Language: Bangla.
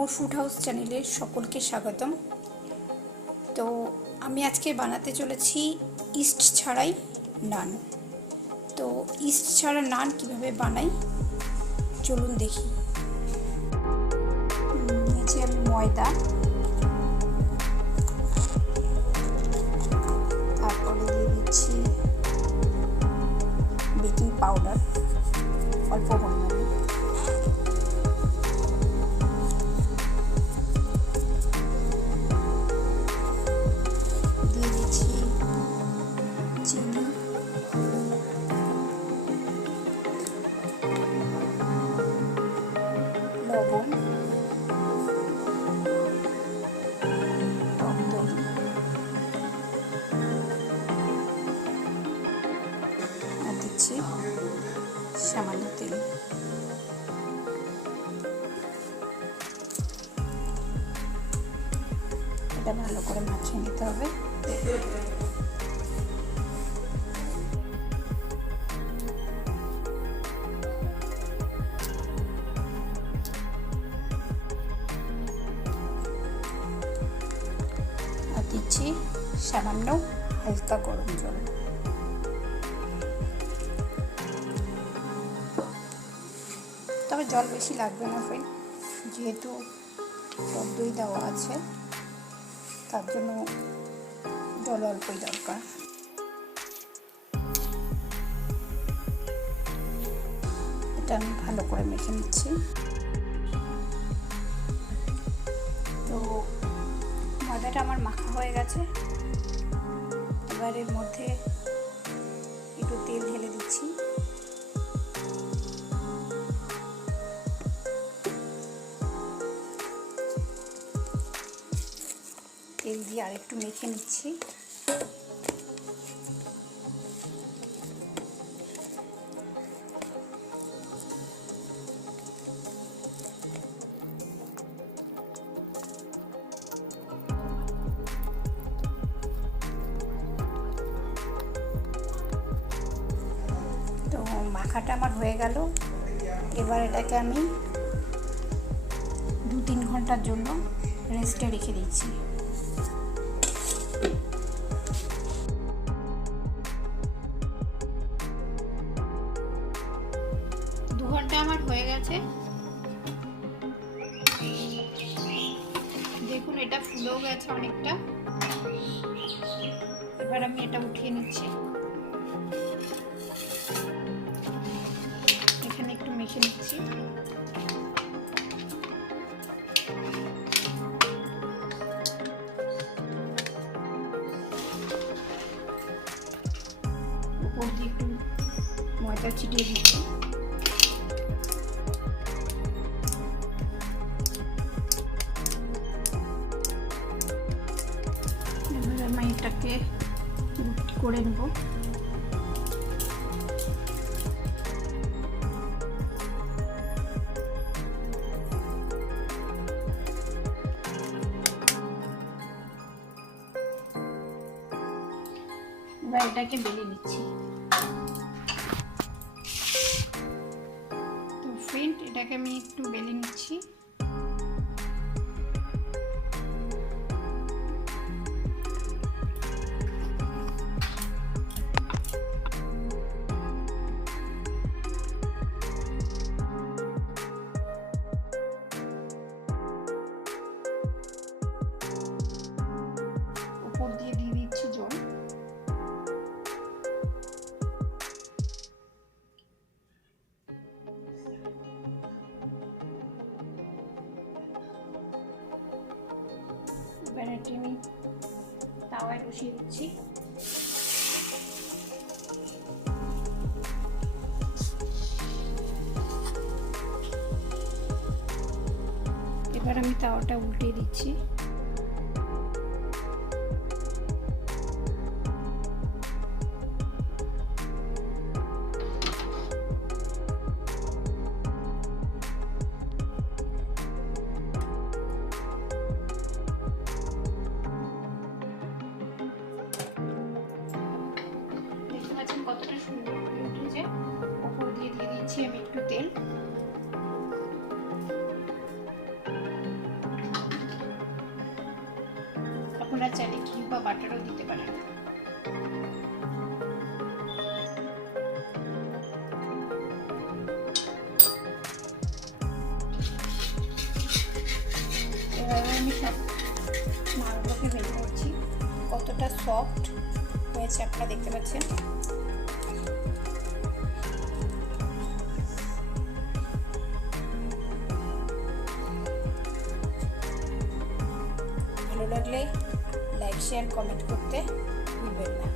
মোর ফুড হাউস চ্যানেলে সকলকে স্বাগতম। তো আমি আজকে বানাতে চলেছি ইস্ট ছাড়াই নান। তো ইস্ট ছাড়া নান কিভাবে বানাই চলুন দেখি। নিয়েছি আমি ময়দা, তারপরে দিয়ে দিচ্ছি বেকিং পাউডার অল্প পরিমাণে, দিয়ে দিচ্ছি চিনি, লবণ, টক দই, আর দিচ্ছি সামান্য তেল। এটা ভালো করে মাখিয়ে নিতে হবে। আর দিচ্ছি সামান্য হালকা গরম জল। তবে জল বেশি লাগবে না ফ্রেন্ড, যেহেতু টক দই দেওয়া আছে তার জন্য জল অল্পই দরকার। এটা আমি ভালো করে মেখে নিচ্ছি। তো ময়দাটা আমার মাখা হয়ে গেছে, এবার এর মধ্যে একটু তেল ঢেলে দিচ্ছি। তেল দিয়ে আরেকটু মেখে নিচ্ছি। তো মাখাটা আমার হয়ে গেল, এবার এটাকে আমি 2-3 ঘন্টার জন্য রেস্টে রেখে দিচ্ছি। 2 ঘন্টা আমার হয়ে গেছে। দেখুন এটা ফুলেও গেছে অনেকটা। এবার আমি এটা উঠিয়ে নিচ্ছি। এখানে একটু মেখে নিচ্ছি। উপর দিয়ে একটু ময়দা ছিটিয়ে দিচ্ছি। এবার আমি এটাকে রুটি করে নেব। এবার এটাকে বেলে নিচ্ছি। তো ফ্রেন্ড এটাকে আমি একটু বেলে নিচ্ছি। উপর দিয়ে দিয়ে দিচ্ছি জল। এবার এটি আমি তাওয়ায় বসিয়ে দিচ্ছি। এবার আমি তাওয়াটা উল্টিয়ে দিচ্ছি। কতটা সুন্দর ফুলে উঠেছে। উপর দিয়ে দিচ্ছি আমি একটু তেল। আপনারা চাইলে ঘি বা বাটারও দিতে পারেন। এভাবে আমি সব নানগুলোকে ভেজে করছি। কতটা সফট হয়েছে আপনারা দেখতে পাচ্ছেন। ভালো লাগলে লাইক শেয়ার কমেন্ট করতে ভুলবেন না।